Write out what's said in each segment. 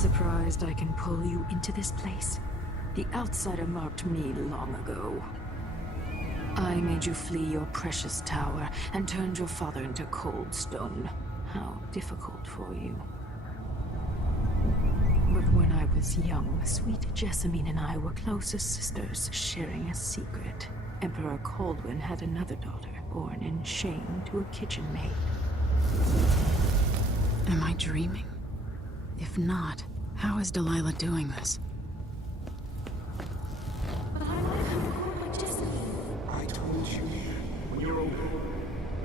Surprised I can pull you into this place? The outsider marked me long ago. I made you flee your precious tower and turned your father into cold stone. How difficult for you. But when I was young, sweet Jessamine and I were close as sisters, sharing a secret. Emperor Kaldwin had another daughter, born in shame to a kitchen maid. Am I dreaming? If not, how is Delilah doing this? But I want to come to court like Jessamine. I told you when you're older.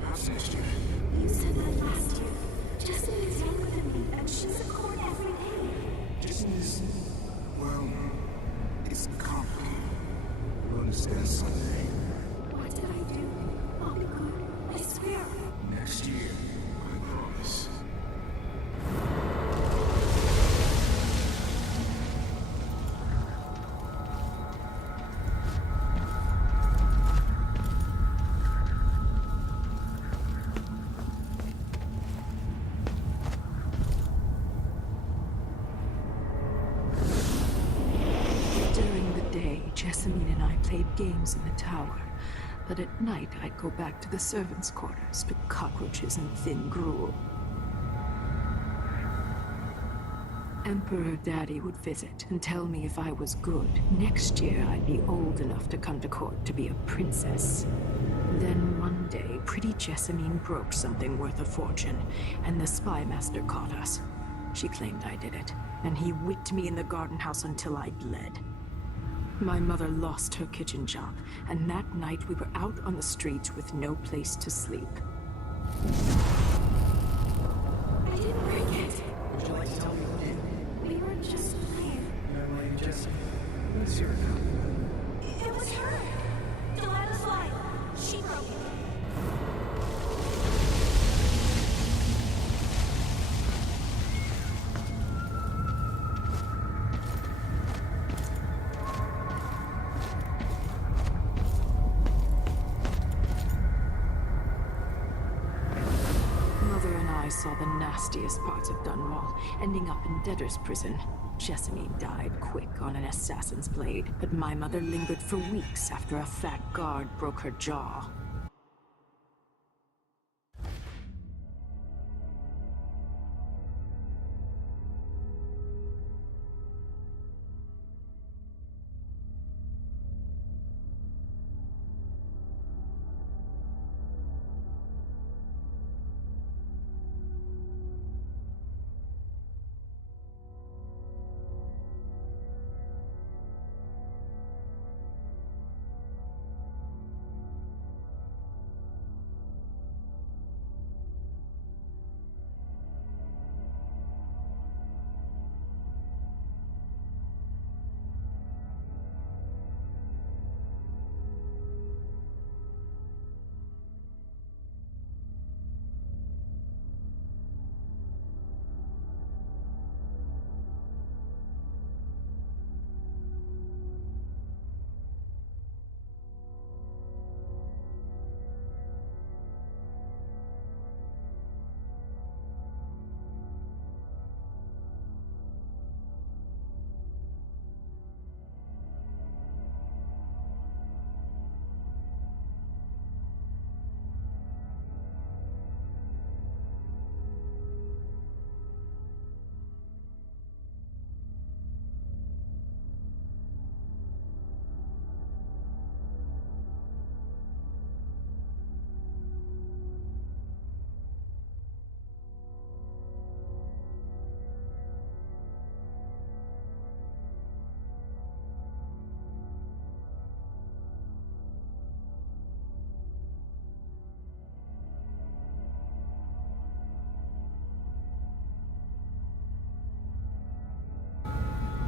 Perhaps next year. You said that last year. Jessamine is younger than me, and she's at court every day. Jessamine is, well, it's complicated. You'll understand someday. What did I do? I'll be good. I swear. Next year, I promise. During the day, Jessamine and I played games in the tower. But at night, I'd go back to the servants' quarters to cockroaches and thin gruel. Emperor Daddy would visit and tell me if I was good. Next year, I'd be old enough to come to court to be a princess. Then one day, pretty Jessamine broke something worth a fortune, and the spy master caught us. She claimed I did it, and he whipped me in the garden house until I bled. My mother lost her kitchen job, and that night we were out on the streets with no place to sleep. I didn't break it. Would you like to tell me what did? We were just playing. Emily and Jessica. Let's hear it now. It was her. Delilah's life. She broke it. Mother and I saw the nastiest parts of Dunwall, ending up in debtor's prison. Jessamine died quick on an assassin's blade, but my mother lingered for weeks after a fat guard broke her jaw.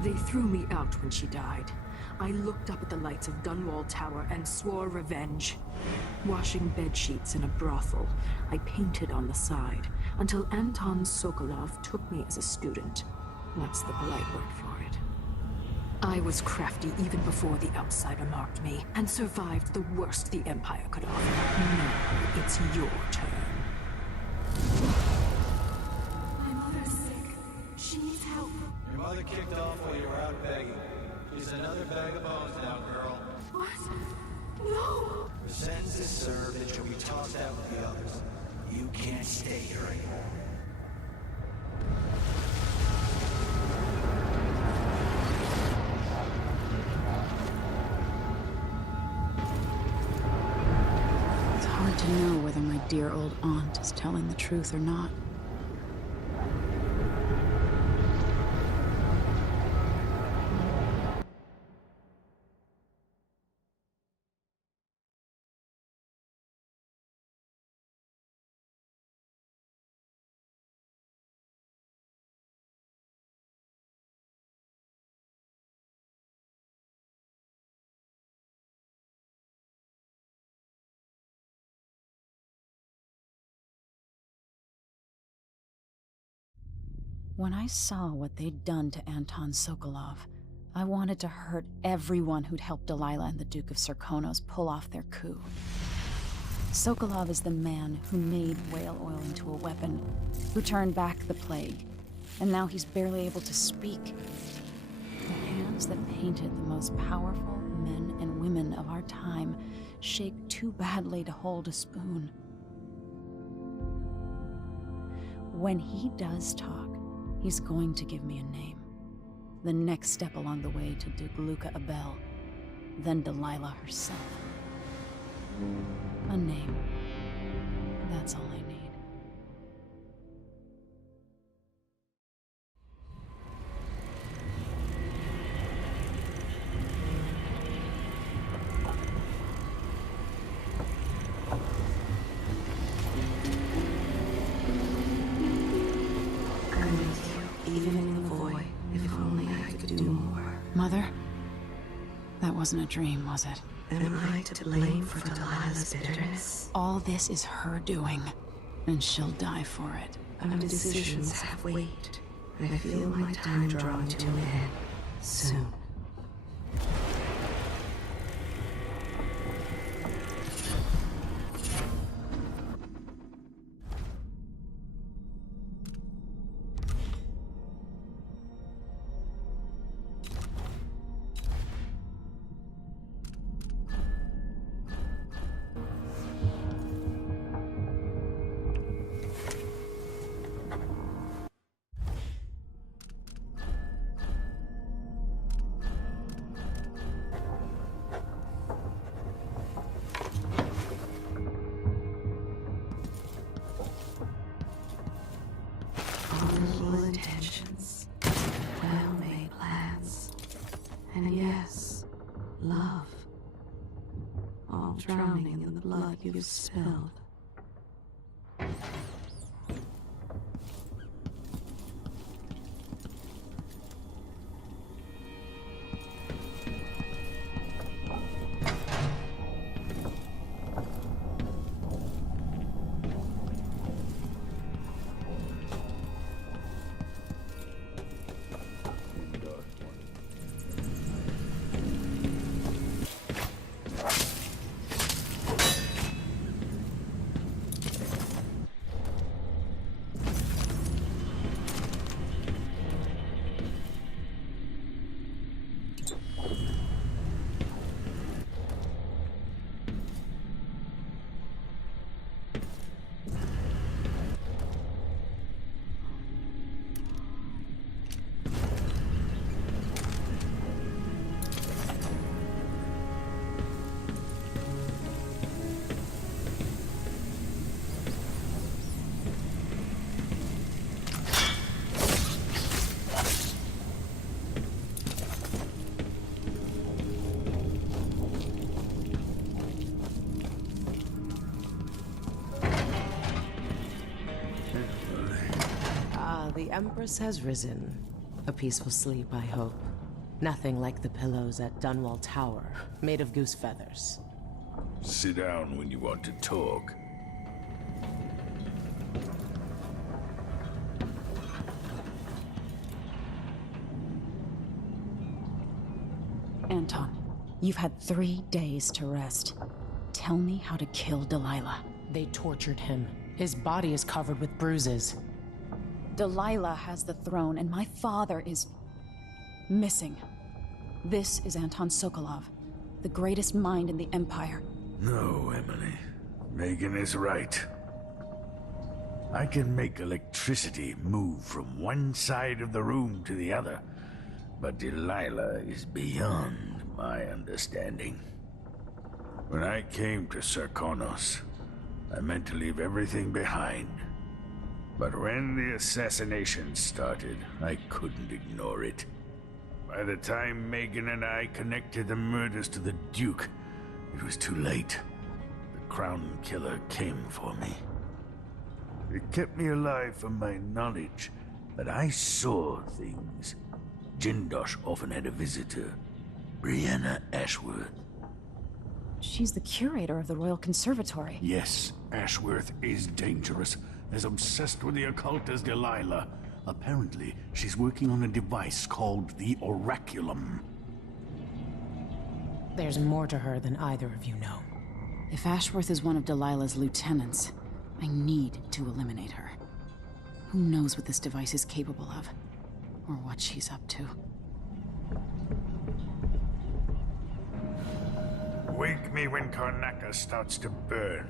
They threw me out when she died. I looked up at the lights of Dunwall Tower and swore revenge. Washing bedsheets in a brothel, I painted on the side, until Anton Sokolov took me as a student. That's the polite word for it. I was crafty even before the outsider marked me, and survived the worst the Empire could offer. Now it's your turn. My mother's sick. She needs help. Your mother kicked off while you were out begging. She's another bag of bones now, girl. What? No! The sentence is served and she'll be tossed out with the others. You can't stay here anymore. It's hard to know whether my dear old aunt is telling the truth or not. When I saw what they'd done to Anton Sokolov, I wanted to hurt everyone who'd helped Delilah and the Duke of Serkonos pull off their coup. Sokolov is the man who made whale oil into a weapon, who turned back the plague, and now he's barely able to speak. The hands that painted the most powerful men and women of our time shake too badly to hold a spoon. When he does talk, he's going to give me a name. The next step along the way to Dugluka Abel, then Delilah herself. A name. That's all I need. Even in the void, if only I could do more. Mother? That wasn't a dream, was it? Am I to blame for Delilah's bitterness? All this is her doing, and she'll die for it. Our decisions have weight. I feel my time drawing to an end soon. Honorable intentions, well-made plans, and yes, love. All drowning in the blood you've spilled. The Empress has risen. A peaceful sleep, I hope. Nothing like the pillows at Dunwall Tower, made of goose feathers. Sit down when you want to talk. Anton, you've had 3 days to rest. Tell me how to kill Delilah. They tortured him. His body is covered with bruises. Delilah has the throne, and my father is... Missing. This is Anton Sokolov, the greatest mind in the Empire. No, Emily. Megan is right. I can make electricity move from one side of the room to the other, but Delilah is beyond my understanding. When I came to Sarkonos, I meant to leave everything behind. But when the assassination started, I couldn't ignore it. By the time Megan and I connected the murders to the Duke, it was too late. The Crown Killer came for me. It kept me alive from my knowledge that I saw things. Jindosh often had a visitor, Brianna Ashworth. She's the curator of the Royal Conservatory. Yes, Ashworth is dangerous. As obsessed with the occult as Delilah. Apparently, she's working on a device called the Oraculum. There's more to her than either of you know. If Ashworth is one of Delilah's lieutenants, I need to eliminate her. Who knows what this device is capable of, or what she's up to. Wake me when Karnaca starts to burn.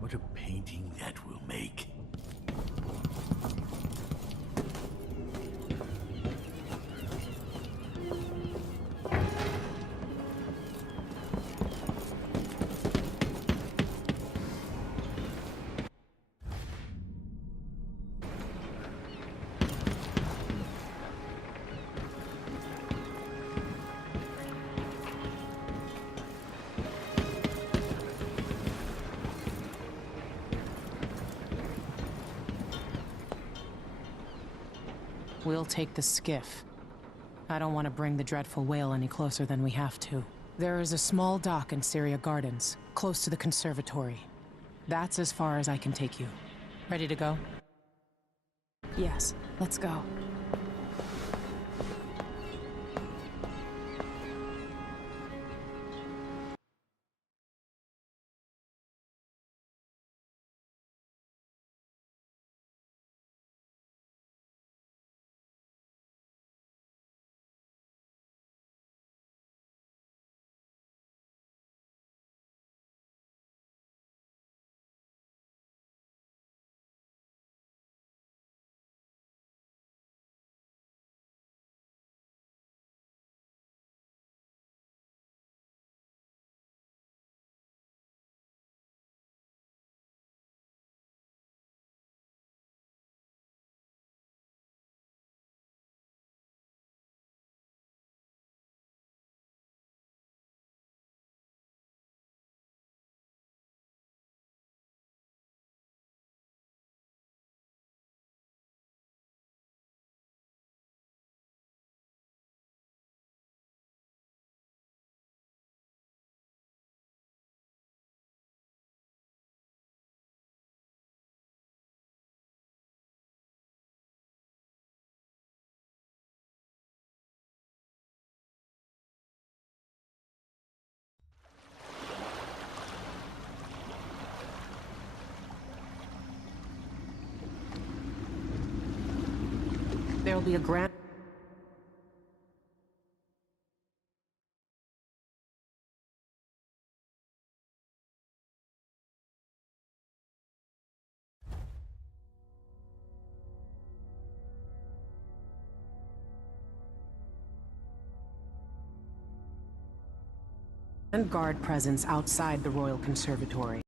What a painting that will make. We'll take the skiff. I don't want to bring the dreadful whale any closer than we have to. There is a small dock in Syria Gardens, close to the conservatory. That's as far as I can take you. Ready to go? Yes, let's go. There'll be a grand... and guard presence outside the Royal Conservatory.